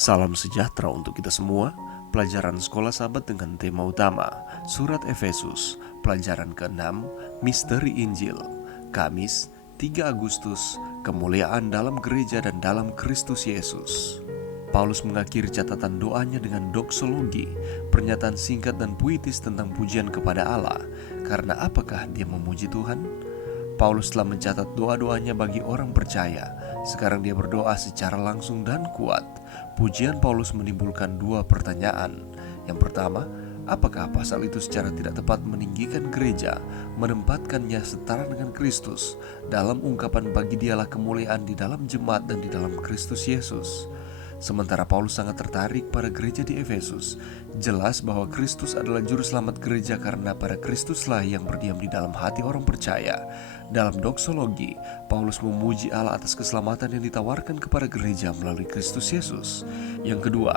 Salam sejahtera untuk kita semua. Pelajaran Sekolah Sahabat dengan tema utama Surat Efesus, pelajaran ke-6, Misteri Injil. Kamis, 3 Agustus, kemuliaan dalam gereja dan dalam Kristus Yesus. Paulus mengakhiri catatan doanya dengan doksologi, pernyataan singkat dan puitis tentang pujian kepada Allah. Karena apakah dia memuji Tuhan? Paulus telah mencatat doa-doanya bagi orang percaya. Sekarang dia berdoa secara langsung dan kuat. Pujian Paulus menimbulkan 2 pertanyaan. Yang pertama, apakah pasal itu secara tidak tepat meninggikan gereja, menempatkannya setara dengan Kristus dalam ungkapan bagi dialah kemuliaan di dalam jemaat dan di dalam Kristus Yesus? Sementara Paulus sangat tertarik pada gereja di Efesus, jelas bahwa Kristus adalah juru selamat gereja karena pada Kristuslah yang berdiam di dalam hati orang percaya. Dalam doksologi, Paulus memuji Allah atas keselamatan yang ditawarkan kepada gereja melalui Kristus Yesus. Yang kedua,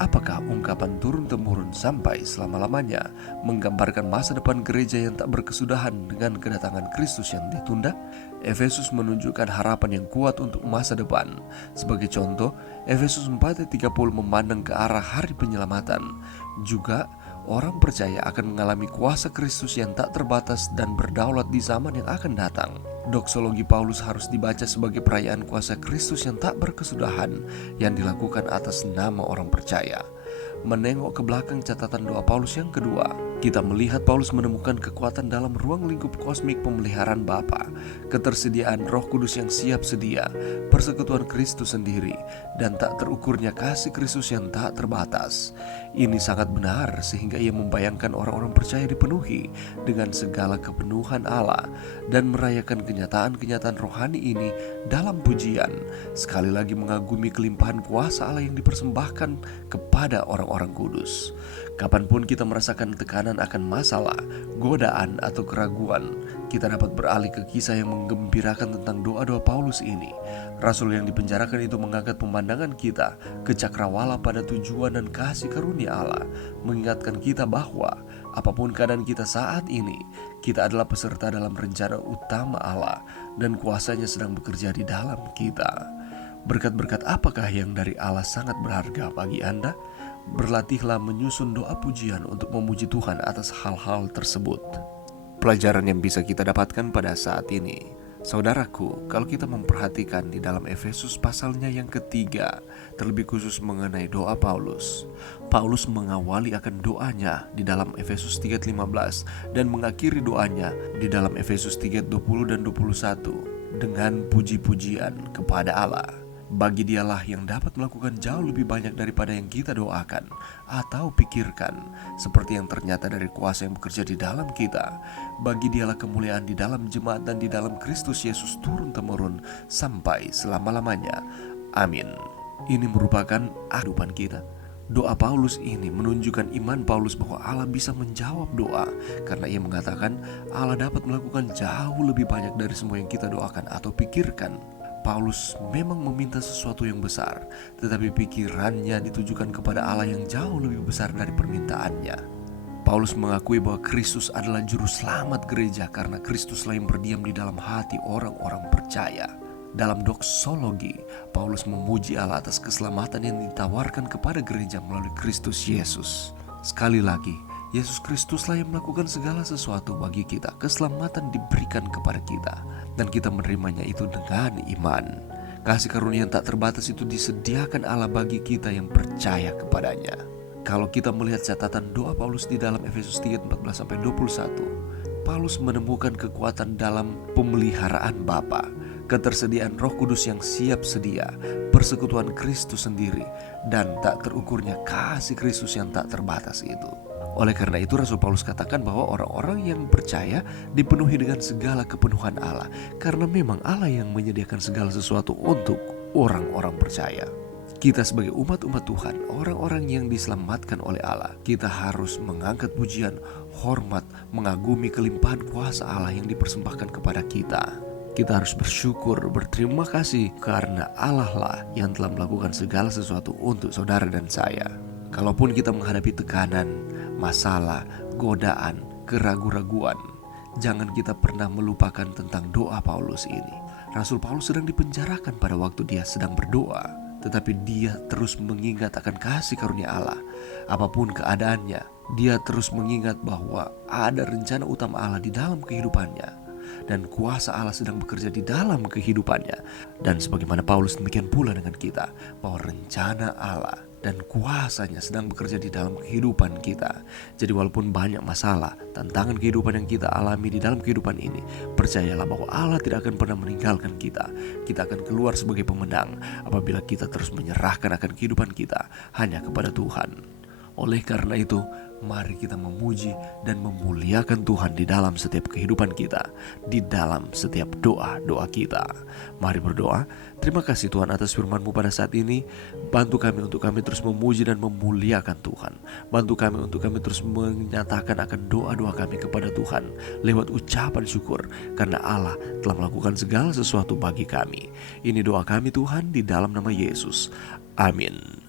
apakah ungkapan turun-temurun sampai selama-lamanya menggambarkan masa depan gereja yang tak berkesudahan dengan kedatangan Kristus yang ditunda? Efesus menunjukkan harapan yang kuat untuk masa depan. Sebagai contoh, Efesus 4:30 memandang ke arah hari penyelamatan. Juga, orang percaya akan mengalami kuasa Kristus yang tak terbatas dan berdaulat di zaman yang akan datang. Doksologi Paulus harus dibaca sebagai perayaan kuasa Kristus yang tak berkesudahan yang dilakukan atas nama orang percaya. Menengok ke belakang catatan doa Paulus yang kedua, kita melihat Paulus menemukan kekuatan dalam ruang lingkup kosmik pemeliharaan Bapa, ketersediaan Roh Kudus yang siap sedia, persekutuan Kristus sendiri, dan tak terukurnya kasih Kristus yang tak terbatas. Ini sangat benar sehingga ia membayangkan orang-orang percaya dipenuhi dengan segala kepenuhan Allah dan merayakan kenyataan-kenyataan rohani ini dalam pujian, sekali lagi mengagumi kelimpahan kuasa Allah yang dipersembahkan kepada orang-orang kudus. Kapanpun kita merasakan tekanan akan masalah, godaan, atau keraguan, kita dapat beralih ke kisah yang menggembirakan tentang doa-doa Paulus ini. Rasul yang dipenjarakan itu mengangkat pemandangan kita ke cakrawala pada tujuan dan kasih karunia Allah, mengingatkan kita bahwa apapun keadaan kita saat ini, kita adalah peserta dalam rencana utama Allah dan kuasanya sedang bekerja di dalam kita. Berkat-berkat apakah yang dari Allah sangat berharga bagi Anda? Berlatihlah menyusun doa pujian untuk memuji Tuhan atas hal-hal tersebut. Pelajaran yang bisa kita dapatkan pada saat ini, saudaraku, kalau kita memperhatikan di dalam Efesus pasalnya yang ketiga, terlebih khusus mengenai doa Paulus. Paulus mengawali akan doanya di dalam Efesus 3:15 dan mengakhiri doanya di dalam Efesus 3:20 dan 21 dengan puji-pujian kepada Allah. Bagi dialah yang dapat melakukan jauh lebih banyak daripada yang kita doakan atau pikirkan, seperti yang ternyata dari kuasa yang bekerja di dalam kita. Bagi dialah kemuliaan di dalam jemaat dan di dalam Kristus Yesus turun-temurun sampai selama-lamanya. Amin. Ini merupakan kehidupan kita. Doa Paulus ini menunjukkan iman Paulus bahwa Allah bisa menjawab doa, karena ia mengatakan Allah dapat melakukan jauh lebih banyak dari semua yang kita doakan atau pikirkan. Paulus memang meminta sesuatu yang besar, tetapi pikirannya ditujukan kepada Allah yang jauh lebih besar dari permintaannya. Paulus mengakui bahwa Kristus adalah juru selamat gereja karena Kristuslah yang berdiam di dalam hati orang-orang percaya. Dalam doksologi, Paulus memuji Allah atas keselamatan yang ditawarkan kepada gereja melalui Kristus Yesus. Sekali lagi, Yesus Kristuslah yang melakukan segala sesuatu bagi kita. Keselamatan diberikan kepada kita dan kita menerimanya itu dengan iman. Kasih karunia yang tak terbatas itu disediakan Allah bagi kita yang percaya kepadanya. Kalau kita melihat catatan doa Paulus di dalam Efesus 3:14-21, Paulus menemukan kekuatan dalam pemeliharaan Bapa, ketersediaan Roh Kudus yang siap sedia, persekutuan Kristus sendiri, dan tak terukurnya kasih Kristus yang tak terbatas itu. Oleh karena itu Rasul Paulus katakan bahwa orang-orang yang percaya dipenuhi dengan segala kepenuhan Allah, karena memang Allah yang menyediakan segala sesuatu untuk orang-orang percaya. Kita sebagai umat-umat Tuhan, orang-orang yang diselamatkan oleh Allah, kita harus mengangkat pujian, hormat, mengagumi kelimpahan kuasa Allah yang dipersembahkan kepada kita. Kita harus bersyukur, berterima kasih karena Allah lah yang telah melakukan segala sesuatu untuk saudara dan saya. Kalaupun kita menghadapi tekanan, masalah, godaan, keraguan-raguan, jangan kita pernah melupakan tentang doa Paulus ini. Rasul Paulus sedang dipenjarakan pada waktu dia sedang berdoa. tetapi dia terus mengingat akan kasih karunia Allah. Apapun keadaannya, dia terus mengingat bahwa ada rencana utama Allah di dalam kehidupannya, dan kuasa Allah sedang bekerja di dalam kehidupannya. Dan sebagaimana Paulus, demikian pula dengan kita, bahwa rencana Allah dan kuasanya sedang bekerja di dalam kehidupan kita. Jadi walaupun banyak masalah, tantangan kehidupan yang kita alami di dalam kehidupan ini, percayalah bahwa Allah tidak akan pernah meninggalkan kita. Kita akan keluar sebagai pemenang apabila kita terus menyerahkan akan kehidupan kita hanya kepada Tuhan. Oleh karena itu, mari kita memuji dan memuliakan Tuhan di dalam setiap kehidupan kita, di dalam setiap doa-doa kita. Mari berdoa. Terima kasih Tuhan atas firman-Mu pada saat ini. Bantu kami untuk kami terus memuji dan memuliakan Tuhan. Bantu kami untuk kami terus menyatakan akan doa-doa kami kepada Tuhan lewat ucapan syukur, karena Allah telah melakukan segala sesuatu bagi kami. Ini doa kami Tuhan, di dalam nama Yesus. Amin.